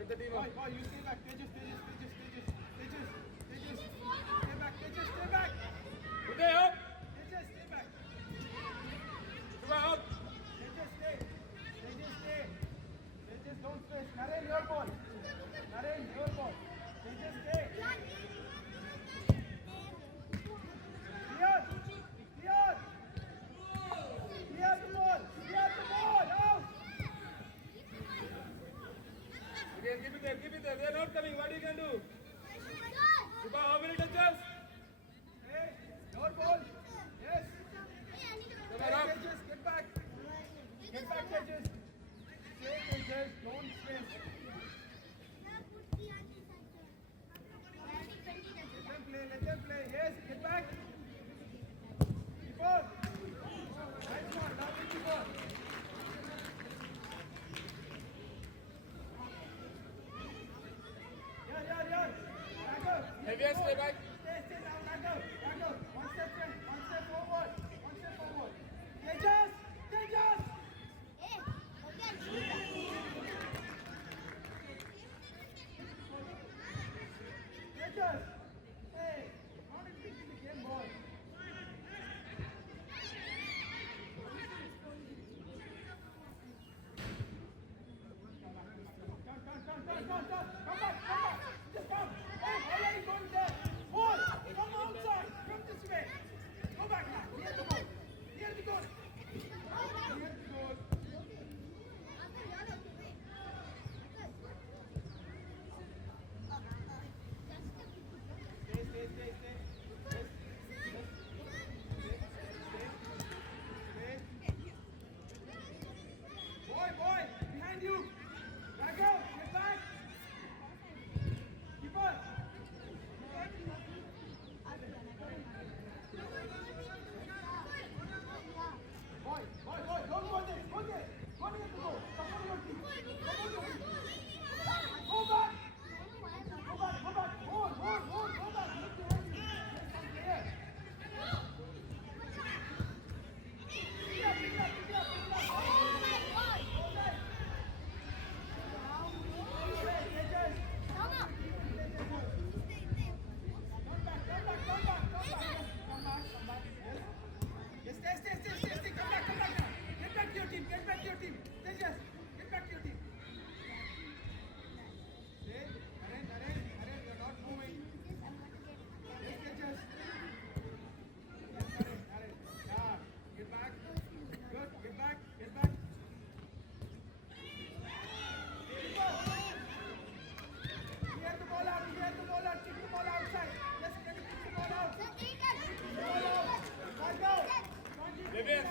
Hit the team Boy, up. boy, you stay back. Tejas. Stay back. Tejas, stay back. Uday up. Tejas, stay back. Shiva up. Tejas, stay. Tejas, don't space. Naren, your ball. Tejas, stay. Clear the ball. Out. Again, keep it there. They are not coming. What you can do? Shiva, how many touches? Hey, your ball. Yes. Come on up. Tejas, get back. Tejas. Stay, Tejas. Don't space. Let them play. Yes, get back. Keep on. Nice one. Now keep on. Yeah. Back up. Heavier, stay back. Stay now. Back up. One step forward. Tejas. Tejas. Hey, not in the game ball. Come back. Just come. Hey, already going there. Ball. Come outside. Come this way. Go back now. Near the goal. Stay. Boy, behind you. Back out. Get back. Keep on. Boy, don't go there. Go there. Go near the goal. Support your team. Go back. Hold. Go back. Look behind you. Yes, pick up. Come back. Yes, stay. Come back now. Get back to your team. Tejas, get back to your team. Stay. Naren, you're not moving. Yes, Tejas. Yes, Naren. Yeah. Get back. Good. Get back. Clear the ball out. Kick the ball outside. Yes, get the ball out. Back out. Levians.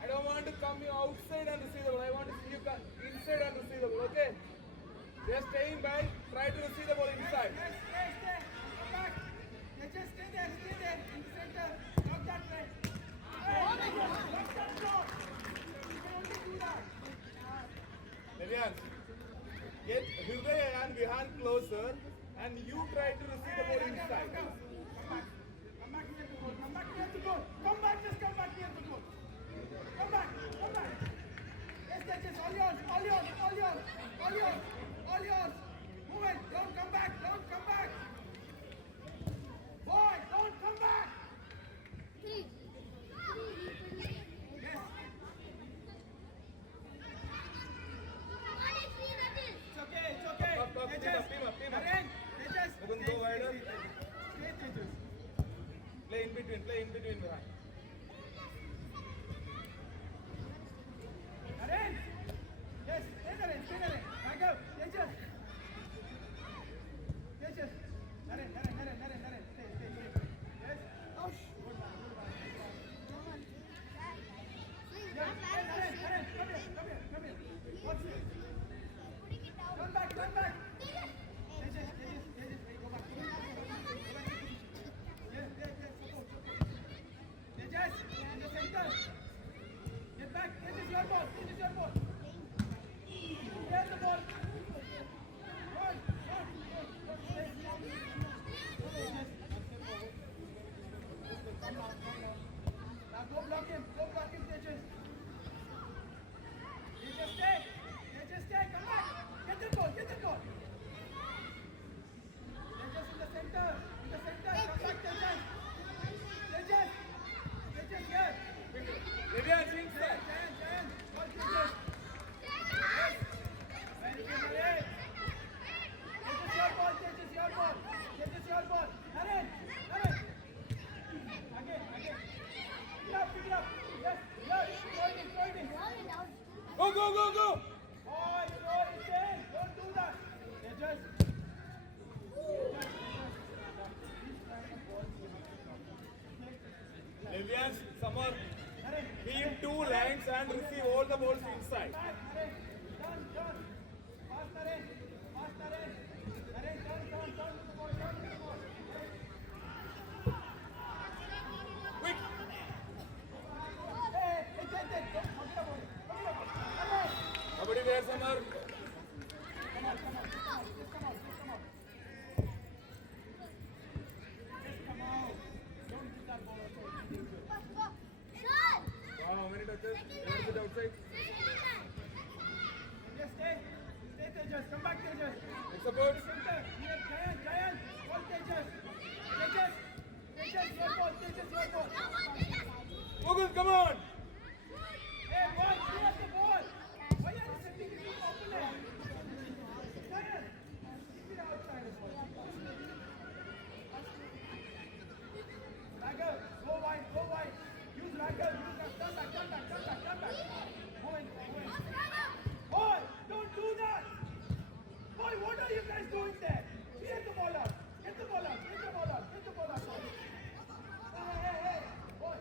I don't want to come you outside and receive the ball. I want to see you inside and receive the ball. Okay? They are staying back. Try to receive the ball inside. Yes, stay. Come back. Just stay there. In the center. Lock that way. Lock that door. You can only do that. Levians, get Hriday and Vihan closer and you try to receive the ball inside. Come back near the goal. Come back near the goal. Come back near the goal. Come back. Yes, Tejas, all yours. Move it. Don't come back. Boy, don't come back. Yes. It's okay. Up, team up. Naren, Tejas. Mugun, go wider. Stay, Tejas. Play in between, Vihan. Naren. Yes, stay Naren. Back up. Tejas. Naren. Stay. Yes. Oh, Naren. Come here. Watch this. Turn back. Tejas, go back. Yes. Tejas, in the center. Get back. This is your ball. and receive all the balls inside. Back, Naren. Turn. Pass, Naren. Naren, turn with the ball. Quick. Hey, don't forget about it. Naren. Kabaddi there, Samar. Come on. Just come out. Don't give that ball outside. Wow, how many touches? Where is it outside? Just stay, Tejas. Come back, Tejas. It's a bird. Center. Here, Giant. Ball, Tejas, your ball. Mugun, come on. Hey, ball, clear the ball. Why are you sitting in the opponent? Giant, keep it outside as well. Raghav, go wide. Use Raghav. Turn back. Move in. Boy, don't do that. Boy, what are you guys doing there? Get the ball out. Hey. Boy.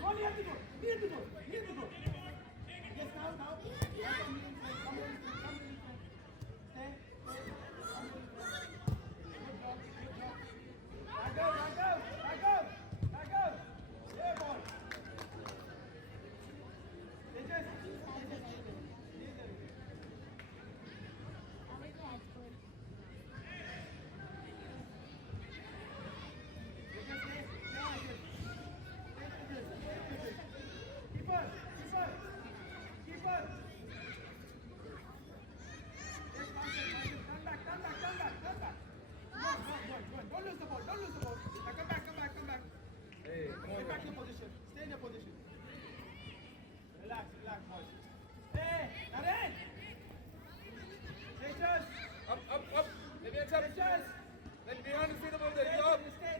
Go near the goal. Yes, now. Come in. Stay. Raghav. Yeah, boy. Tejas. Keeper. Yes, turn back. Come on. Don't lose the ball. Now come back. Hey, come Get on. back to your position. Stay in your position. Relax, boys. Hey, Naren! Tejas! Up. Maybe it's up. Tejas! Then behind see the ball there. You up. Stay.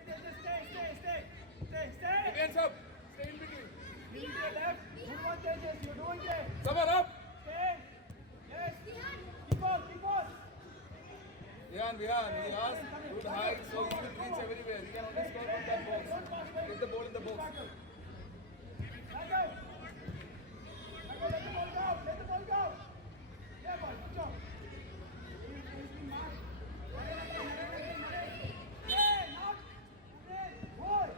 Maybe it's up. Stay in between. You to your left. Good one, Tejas. You're doing it. Samar up. Stay. Yes. Keep on. Behind. He has good height, so he will reach everywhere. He can only score from that box. Get the ball in the box. Raghav, let the ball go. Yeah, boy. Good job. Hey, not. Boy.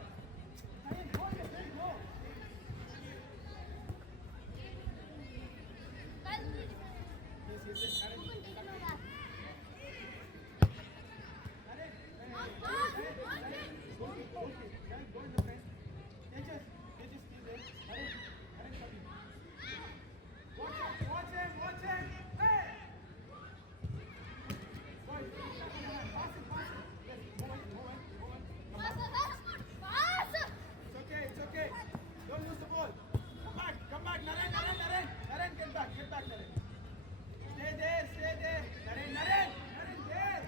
Watch him. Hey! Boy, pass it. Yes, move on. It's okay. Don't lose the ball. Come back. Naren, get back, Naren. Stay there. Naren, there.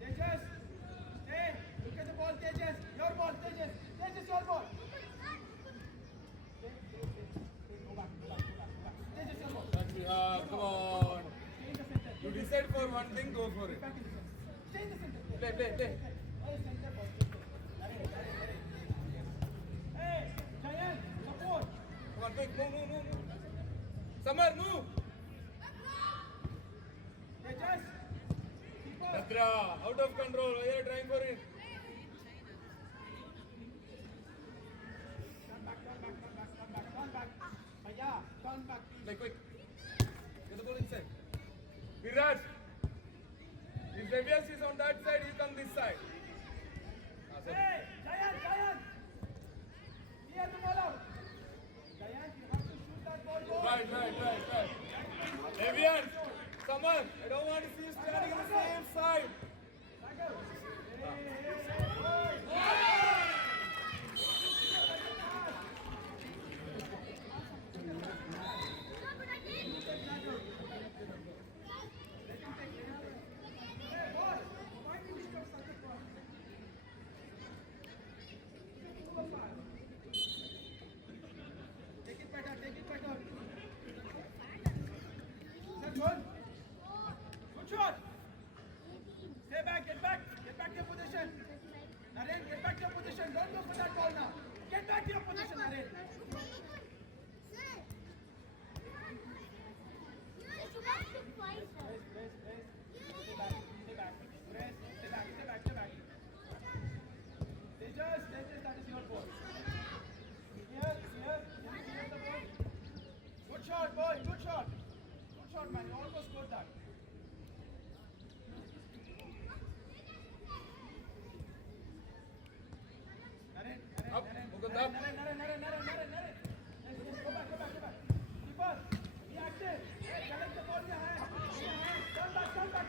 Tejas, stay. Look at the ball, Tejas. Your ball, Tejas, your ball. Stay. Go back. Tejas, your ball. That we have. Come on. Stay in the center. You decide for one thing, go for it. Back in the center. Stay in the center. Play. Oh, center ball. Naren. Hey, Giant, support. Come on, quick. Move. Samar, move. Tejas, keeper. Bhadra, out of control. Why are you trying for it? Turn back. Bhaiya, turn back. Play quick. Get the ball inside. Virat. If Devias is on that side, you come this side. Sorry. Hey, Giant. Clear the ball out. Giant, you have to shoot that ball. Right. Devian, Samar, I don't want to see you standing in the same side. Raghav. Take it better. Is that good? Good shot. position. Don't go for that ball now. Get back to your position, Naren. Press. Stay back. Press. Stay back. Tejas, that is your ball. Here. Can you clear the ball? Good shot, boy. Good shot, man. You almost scored that. Up, Mukund up. Naren. Yes, go back. Keeper, be active. Hey, collect the ball in your hand. Turn back. Turn back.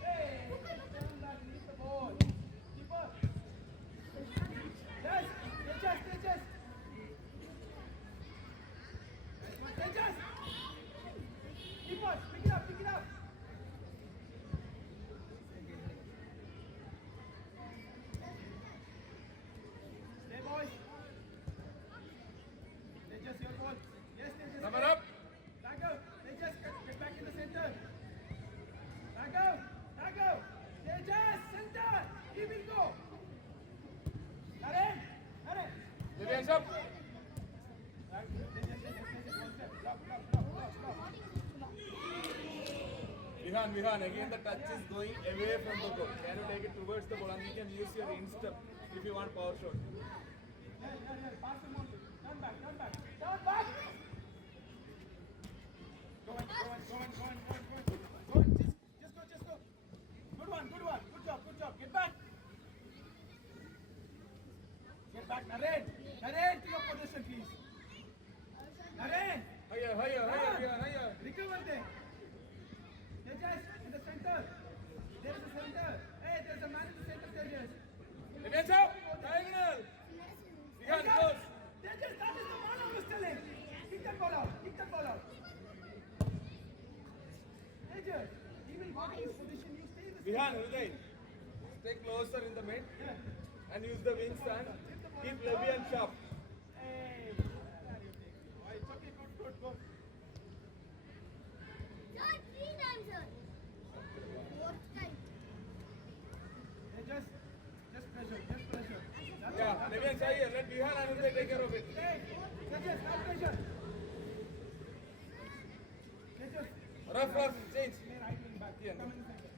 Hey, turn back. Leave the ball. Keeper. Yes, Tejas. Tejas. Keeper, pick it up. Stay, boys. Tejas, your ball. Yes, Tejas. Number up. Back out. Tejas, get back in the center. Back out. Tejas, center. He will go. Naren. Deviance up. Vihan, again the touch is going away from the goal. Can you take it towards the ball and you can use your instep if you want power shot. Pass him on. Turn back. Turn back. Go on. Just go. Good one. Good job. Get back, Naren, to your position, please. Naren, Higher. recover there. Tejas, in the center. There's a center. Hey, there's a man in the center, Tejas. Deviance up. Diagonal. Vihan close. Tejas, that is the one I was telling. Kick that ball out. Tejas, he will go to his position. You stay in the Vihan, Hriday. Stay closer in the mid and use the wings and keep Levian sharp. Hey, it's okay, good. Hey, just pressure. That's Yeah, it. Levian higher. Let Vihan and Hriday take care of it. Hey, Tejas, no pressure. Tejas, Rough, change. play right wing back. Yeah. Come in the center.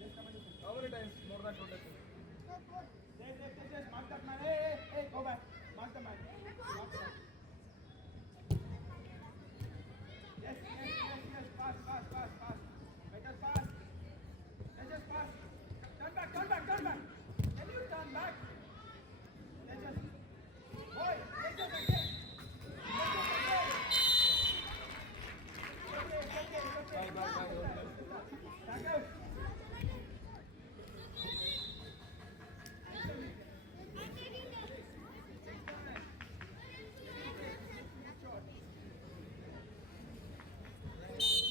Just come in the center. How many times more than 20? Tejas, mark that man. Hey, go back. Mark the man. Yes. Pass. Better pass. Tejas, pass. Turn back. Can you turn back? Tejas. Boy, Tejas again. It's okay. Back out.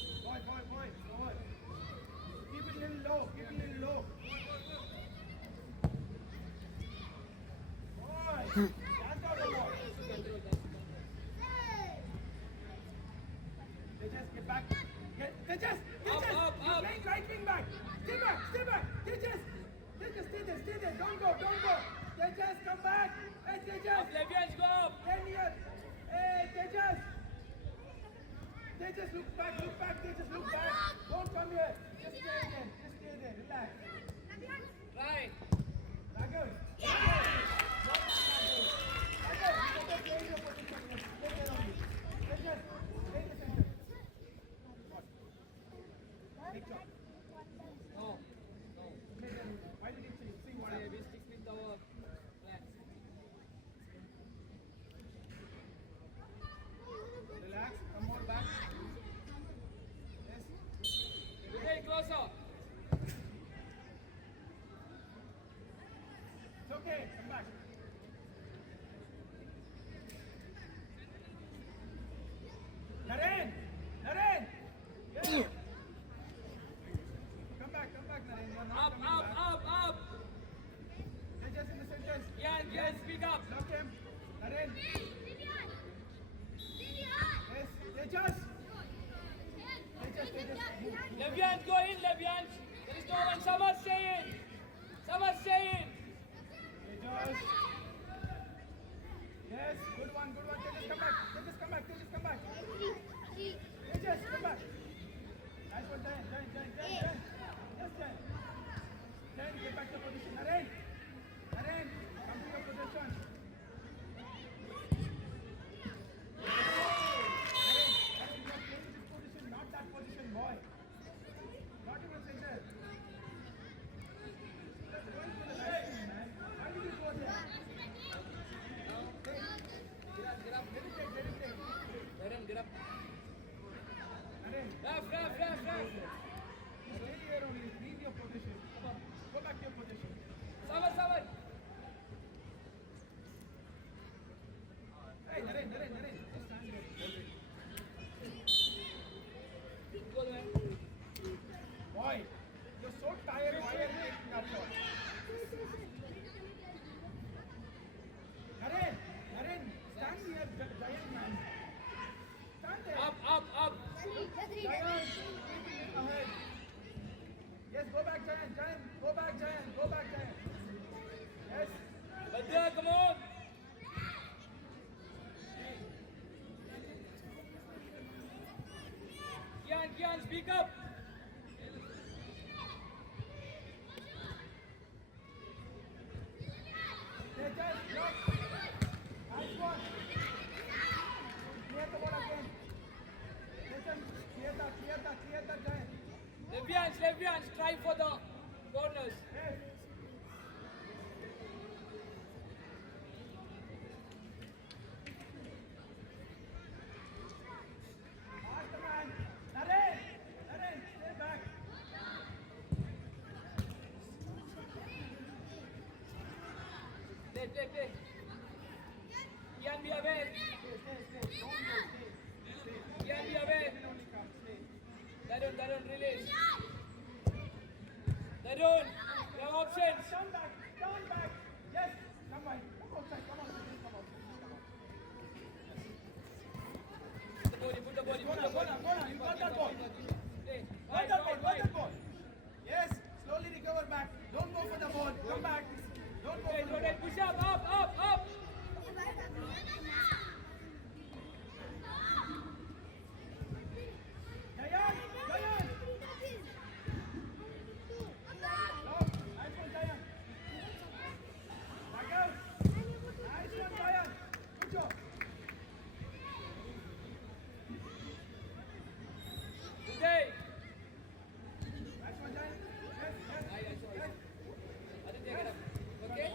Boy. Keep it a little low. Boy, that's out the ball. Tejas, get back. Tejas. Up. You're playing right wing back. Stay back. Tejas, stay there. Don't go. Tejas, come back. Hey, Tejas. Levian, go up. 10 years. Hey, Tejas, look back. Don't come here. Just stay there. Relax. Right. Raghav. Play your position. Stay there only. Tejas, stay in the center. Big job. No. Why did he change? See what happened. We stick with our plan. Relax. Come more back. Yes. Hriday, closer. It's okay. Come back. Naren. Yes. Come back, Naren. You're not coming back. Up. Tejas in the center. Yes, speak up. Block him. Naren. Yes. Tejas. Levian, go in, Levian. There is no one. Someone stay in. position. Naren, Naren, come to your position. Naren, you are playing this position, not that position, boy. Not even center. Just going for the batsman, man. Why did you go there? Get up. Meditate. Let him get up. Naren, Ref. stay here only. Leave your position. Come on, go back to your position. Sabar. Hey, Naren, just stand there. Go there. Boy, you're so tired. Why are you taking up for? Naren, stand here, giant man. Stand there. Up. Giant, ahead. Yes, go back, giant. Go back, giant. Yes. Badra, come on. Kian, speak up. Tejas, block. Nice one. Clear the ball again. Tejas, clear the giant. Levians, try for the corners. Yes. Master man. Naren, stay back. Play. Kian, be aware. Stay. Don't go. Stay. Kian, be aware. Will only come. Stay. Darun, release. Darun, you have options. Turn back. Yes. Come on. Come outside. Come on. Put the ball. Go now. You got that ball. Play. Got that ball. Yes. Slowly recover back. Don't go for the ball. Come back. Don't go for the ball. Rotate, push up. Giant. Stop. Nice one, Giant. Back out. Nice one, Giant. Good job. Today. Nice one, Giant. Yes. Aditya, get up. Okay?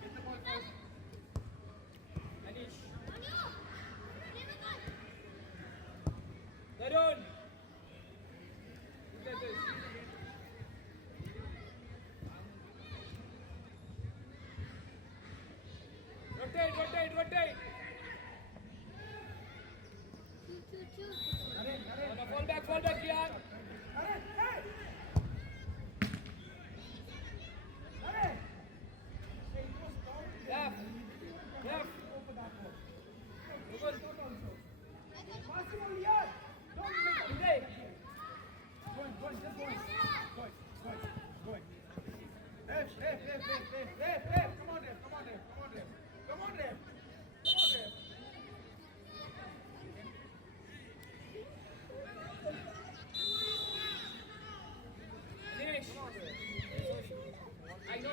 Get the ball first. Anish. Darun. Look at this. Rotate. Naren. Fall back, Kian. Naren, hey! Naren! Hey, it was down. Left. Go for that ball. Good. Shot also. Passing only here. Don't make a Today. Just going. Ref. Come on, ref. Finish. I know.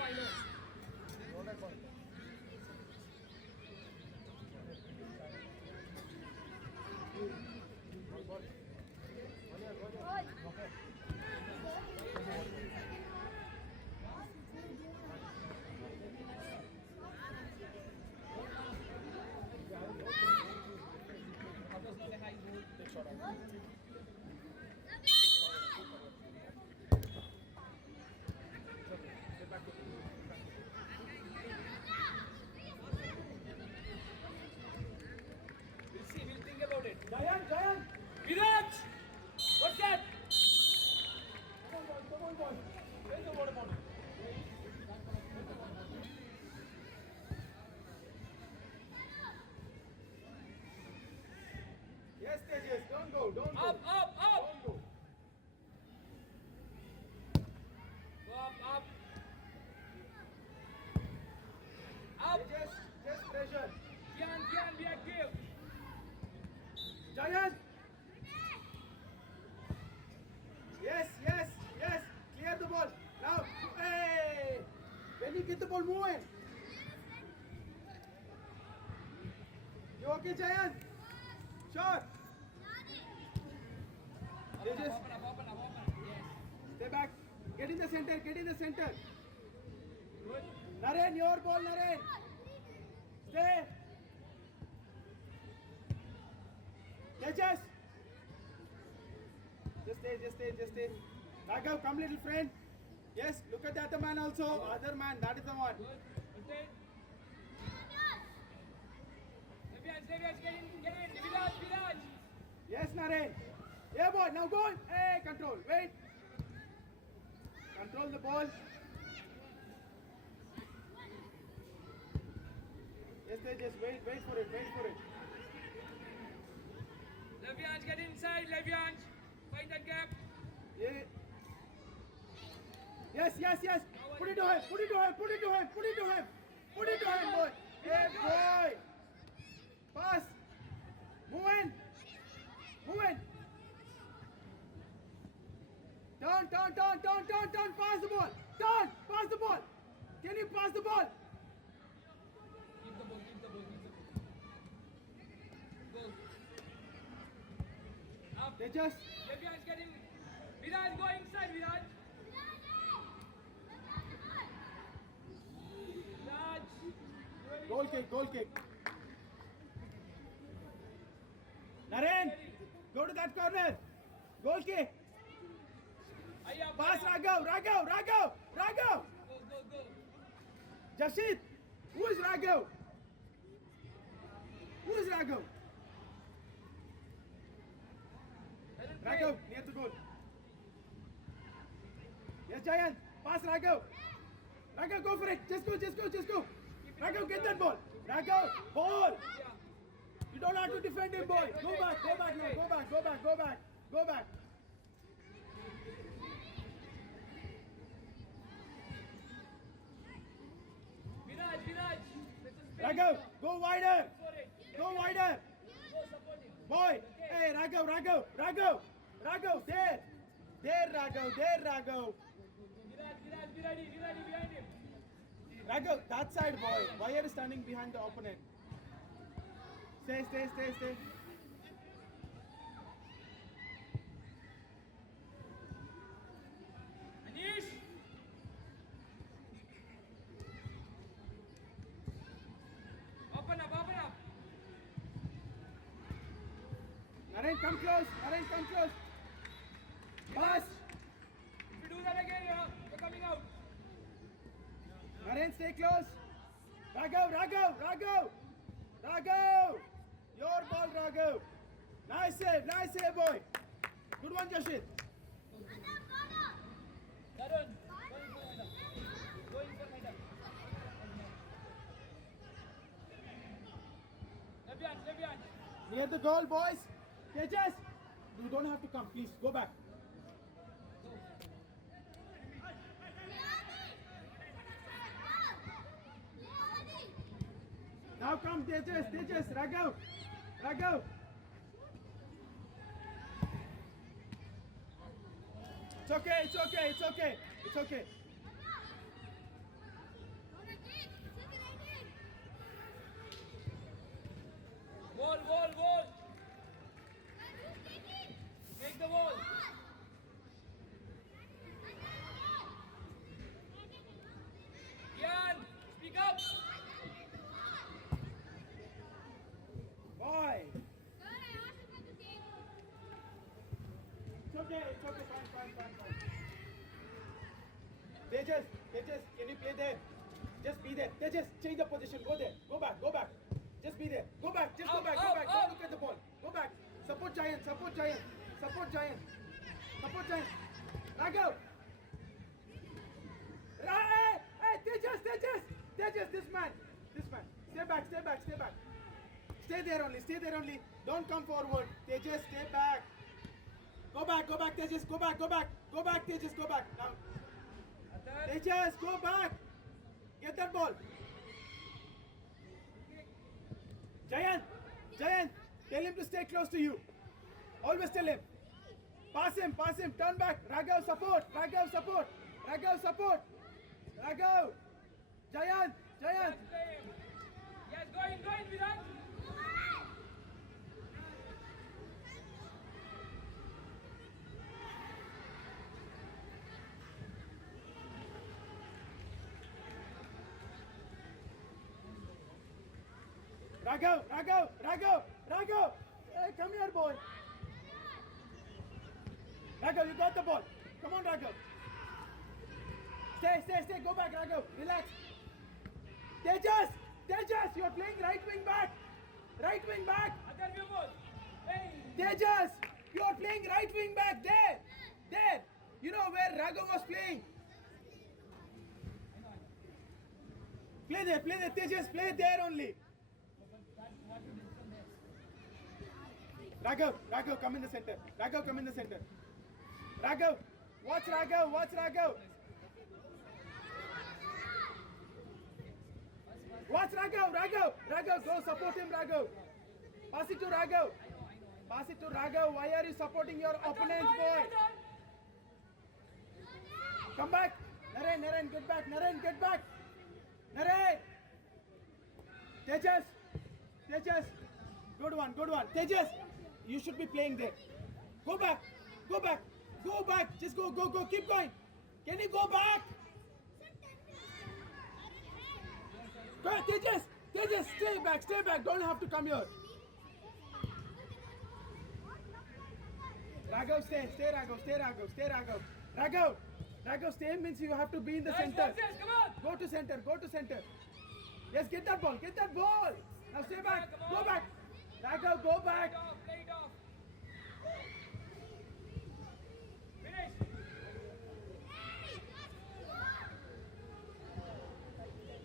We'll think about it. Giant. Viraj! What's that? Come on, boy. Where's the water bottle? Yes, Tejas. Don't go. Up! Don't go. Go up! Up! Just pressure. Kian, be active! Giant. Yes. Clear the ball. Now. Hey. move in. You okay, Jayan? Sure. Tejas, Open up. Yes. stay back. Get in the center. Get in the center. Naren, your ball, Naren. Stay. Tejas. Just stay. Raghav, come little friend. Yes, look at the other man also. Other man, that is the one. Good. Rotate. Levians, get in. Viraj. Yes, Naren. Yeah, boy, now go. Hey, control. Wait. Control the ball. Yes, they just wait for it. Levians, get inside. Levians. Find that gap. Yeah. Yes. Put it to him, boy. Hey, boy. Pass. Move in. Turn. Pass the ball. Pass the ball. Can you pass the ball? Keep the ball. Go. Up. They just. Levians, get in. Viraj, go inside, Viraj. Goal kick. Naren, go to that corner. Goal kick. Pass Raghav. Go. Jashid, who is Raghav? Raghav, near the goal. Yes, Jayan, pass Raghav. Raghav, go for it. Just go. Raghav, get that ball. Raghav, ball. You don't have to defend him, boy. Go back. Viraj. Raghav, go wider. Go support him. Boy, hey, Raghav, there, Raghav. Viraj, be ready behind him. Raghav, that side, boy. Why are you standing behind the opponent? Stay. Anish. Open up. Naren, come close. Pass. If you do that again, you're coming out. Naren, stay close. Raghav. Your ball, Raghav. Nice save, boy. Good one, Jashid. Darun, go in for Maida. Levian. Near the goal, boys. Tejas, you don't have to come, please. Go back. Now come, Tejas. Raghav. It's okay. Ball. Take the ball. Ian, speak up. Boy. It's okay. Fine. Tejas, can you play there? Just be there. Tejas, change the position. Go there. Go back. Just be there. Go back. Don't look at the ball. Go back. Support Giant. Raghav. Hey, Tejas, this man. Stay back. Stay there only. Don't come forward. Tejas, stay back. Go back, Tejas. Go back, Tejas. Go back. Now. Tejas, go back. Get that ball. Jayan, tell him to stay close to you. Always tell him. Pass him. Turn back. Raghav, support. Raghav. Jayan, Jayan. Yes, go in, Virat. Raghav, Raghav, Raghav, Raghav. Hey, come here, boy. Raghav, you got the ball. Come on, Raghav. Stay. Go back, Raghav. Relax. Tejas, Tejas, you are playing right wing back. Right wing back. Agar view ball. Hey. Tejas, you are playing right wing back. There. You know where Raghav was playing. Play there. Tejas, play there only. Raghav, come in the center. Raghav, watch Raghav. Watch Raghav, go support him, Raghav. Pass it to Raghav. Why are you supporting your opponent's boy? Come back. Naren, get back. Naren. Tejas. Good one. Tejas, you should be playing there. Go back. Just go. Keep going. Can you go back? Go ahead, Tejas, stay back. Don't have to come here. Raghav, stay, Raghav. Raghav, stay means you have to be in the center. Yes, come on. Go to center. Yes, get that ball. Now stay back. Go back. Raghav, go back. Play it off. Finish.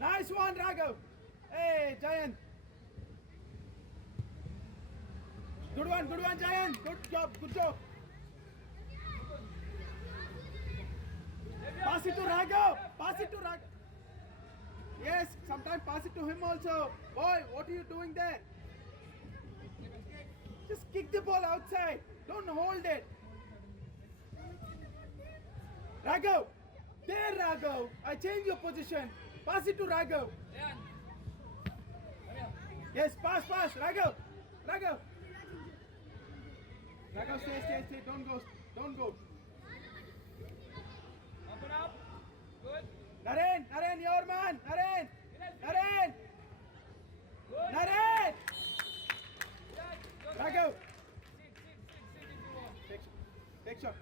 Nice one, Raghav. Hey, Jayan. Good one, Jayan. Good job. Pass it to Raghav. Yes, sometimes pass it to him also. Boy, what are you doing there? Just kick the ball outside. Don't hold it. Raghav. There, Raghav. I change your position. Pass it to Raghav. Ayan. Yes, pass. Raghav, stay. Don't go. Open up. Good. Naren, your man. Naren. Good. Naren. Yes, go Raghav. Sit if you want. Take shot.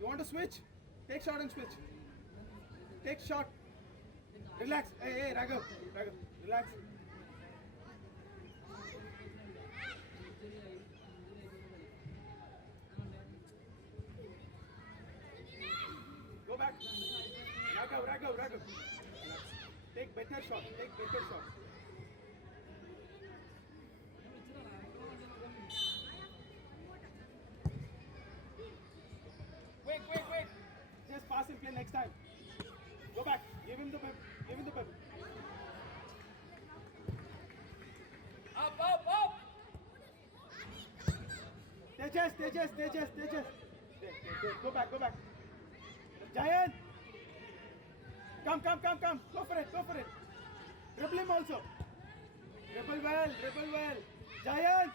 You want to switch? Take shot and switch. Take shot. Relax. Hey, Raghav. Relax. Go back. Raghav. Take better shot. Quick. Just pass and play next time. Go back. Give him the pep. Up. Tejas. There. Go back. Jayan. Come. Go for it. Dribble him also. Dribble well. Jayan.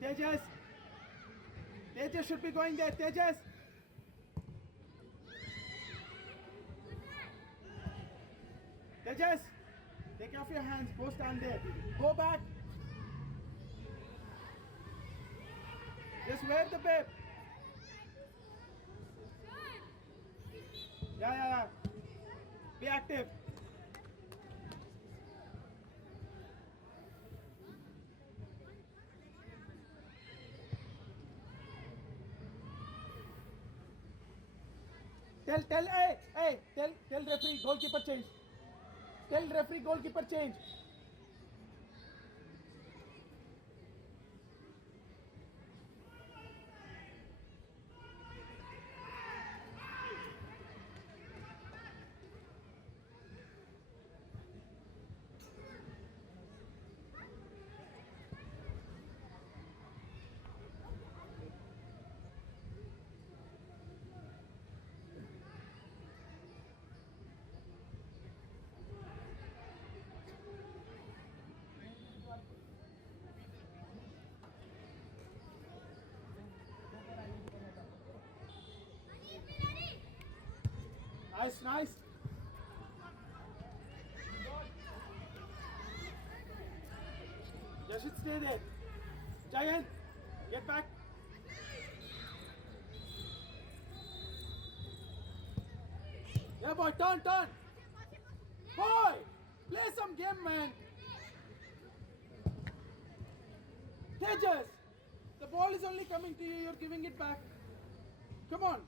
Tejas should be going there. Tejas, take off your hands. Go stand there. Go back. Just wear the bib. Yeah. Be active. Tell referee goalkeeper change. Nice, nice. Just stay there. Giant, get back. Yeah, boy, turn, turn. Boy, play some game, man. Tejas, the ball is only coming to you. You're giving it back. Come on.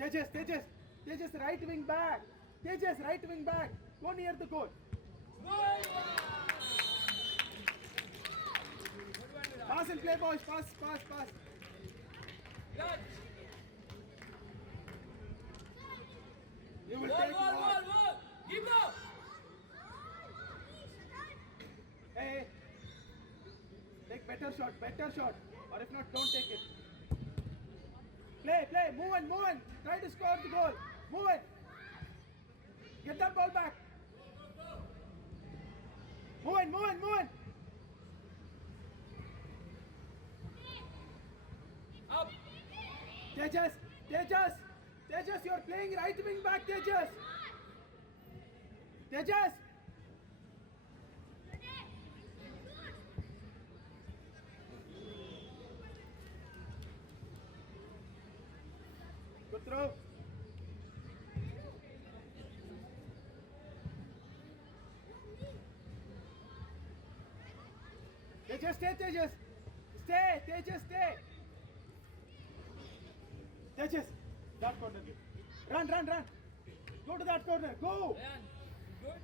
Tejas, right wing back. Tejas, right wing back. Go near the goal. Pass and play, boys. Pass. Viraj. You will Ball, take ball, one. ball, ball. Keep up. Hey, take better shot. Or if not, don't take it. Play, move in. Try to score the goal. Move it. Get that ball back. Move in. Up. Tejas, you're playing right wing back, Tejas. Good throw. Tejas, stay. Stay. Tejas, that corner. Run. Go to that corner. Go. Ryan. Good.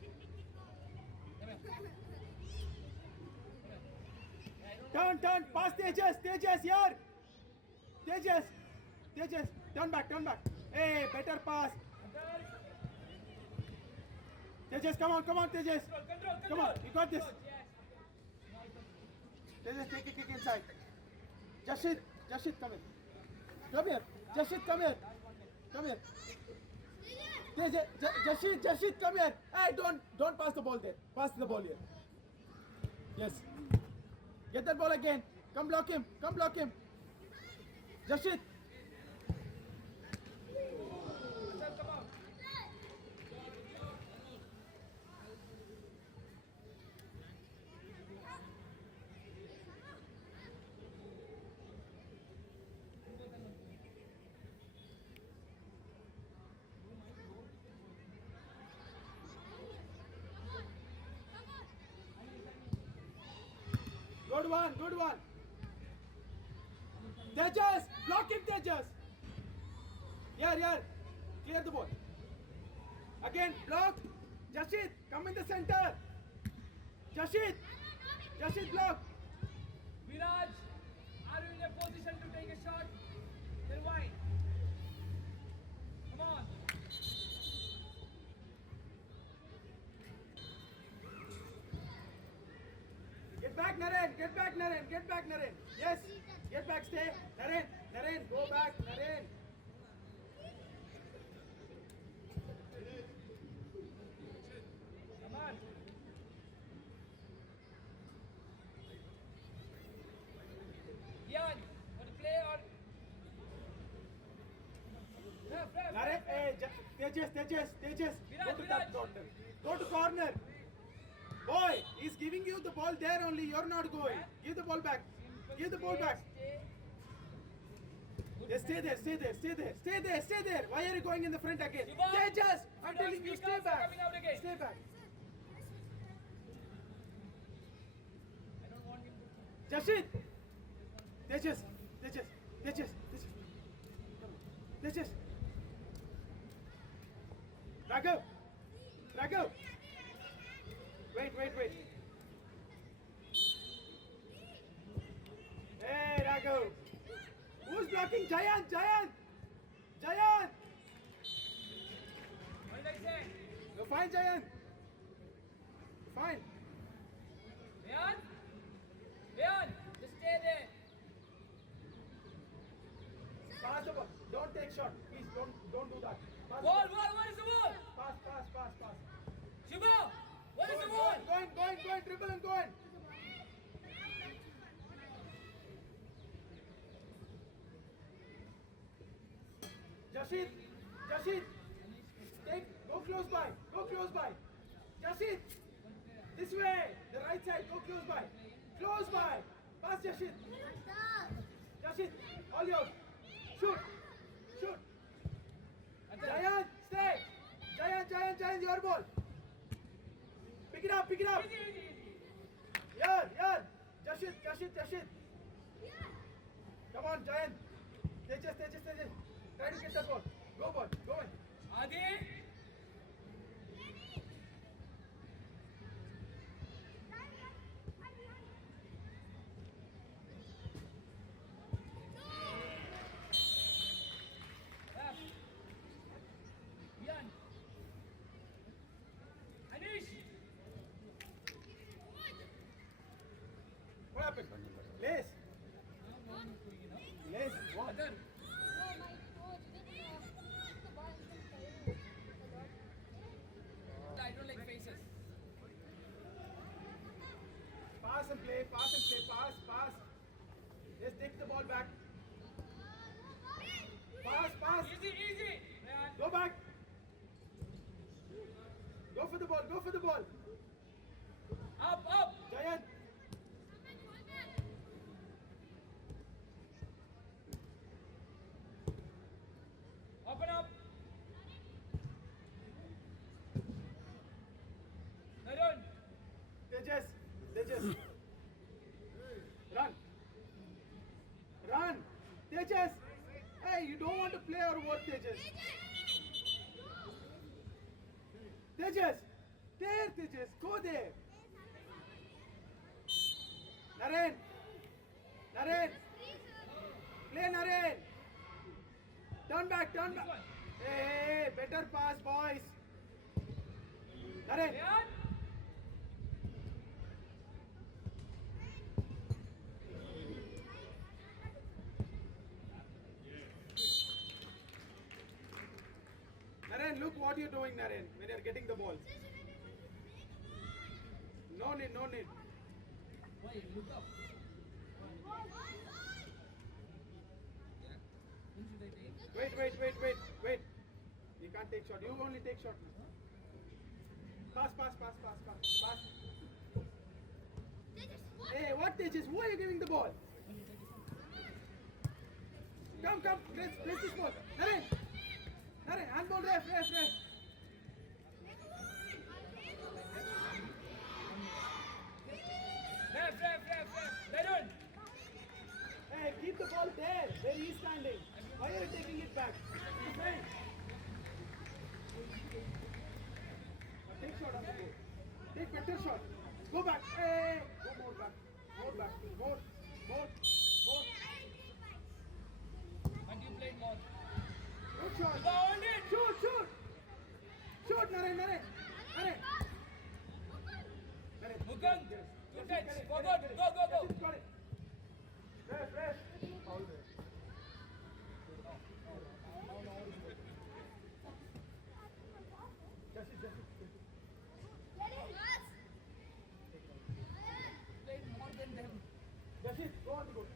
Come here. Turn. Pass Tejas here. Tejas, turn back. Hey, better pass. Tejas, come on, Tejas. Control. Come on, you got this. Yes. Tejas, take a kick inside. Jashid, come here. Jashid, come here. Jashid, come here. Hey, don't pass the ball there. Pass the ball here. Yes. Get that ball again. Come block him. Jashid. Come on. Good one. Tejas, block him, Tejas. Here. Clear the ball. Again, block. Jashid, come in the center. Jashid, block. Viraj, are you in a position to take a shot? Then why? Come on. Get back, Naren. Yes, get back, stay. Naren, go back, Naren. Come on. Yan, want to play or? Ref. Naren, hey, Tejas. Go to that corner. Go to corner. Boy, he's giving you the ball there only. You're not going. Give the ball back. Yes, stay there. Why are you going in the front again? Shiva, Tejas, I'm Shiva, telling you, speak stay up, back. coming out again. Stay back. I don't want him to. Jashid. Tejas. Tejas. Raghav. Wait. Hey, Raghav. Who's blocking? Giant. What did I say? You're fine, Giant. Fine. Ryan, just stay there. Pass the ball. Don't take shot. Please don't do that. Pass the Ball, what is the ball? Pass. Shiva, what is the ball? Going, dribble and going. Jashid, Jashid, go close by. Go close by. Jashid, this way. The right side. Go close by. Close by. Pass Jashid. Jashid, all yours. Shoot. Shoot. Jayan, stay. Jayan, your ball. Pick it up. Easy, easy, easy. Here. Jashid. Come on, Jayan. Tejas. Try to get the ball. Go ball. Go in. Adi. Rap. Yan. Anish. What happened? Lace. What? Adar. I don't like faces. Pass and play. Pass. Just take the ball back. Pass. Easy, easy. Ryan. Go back. Go for the ball. Up. Jayan. Open up. Arun. Tejas. Run. Tejas. Hey, you don't want to play or what, Tejas? Tejas. There, Tejas. Go there. Naren. Play Naren. Turn back. Hey, better pass, boys. Naren. Ryan. Naren, look what you're doing, Naren, when you're getting the ball. No need. Why? Look up. When should I take? Wait. You can't take shot. You only take shot. Pass. Hey, what Tejas? Who are you giving the ball? Come. Place this ball. Naren, handball, ref. Ref. Arun. Hey, keep the ball there, where he's standing. Why are you taking it back? Defend. Take shot on the goal. Take better shot. Go back. Hey, go more back. More. And you played more. Good shot. You owned it. Shoot, Naren. Mukund. Good catch. Forward. Go. Got it. Ref. Foul there. Just. Played more than them. Jashid, go on the goal.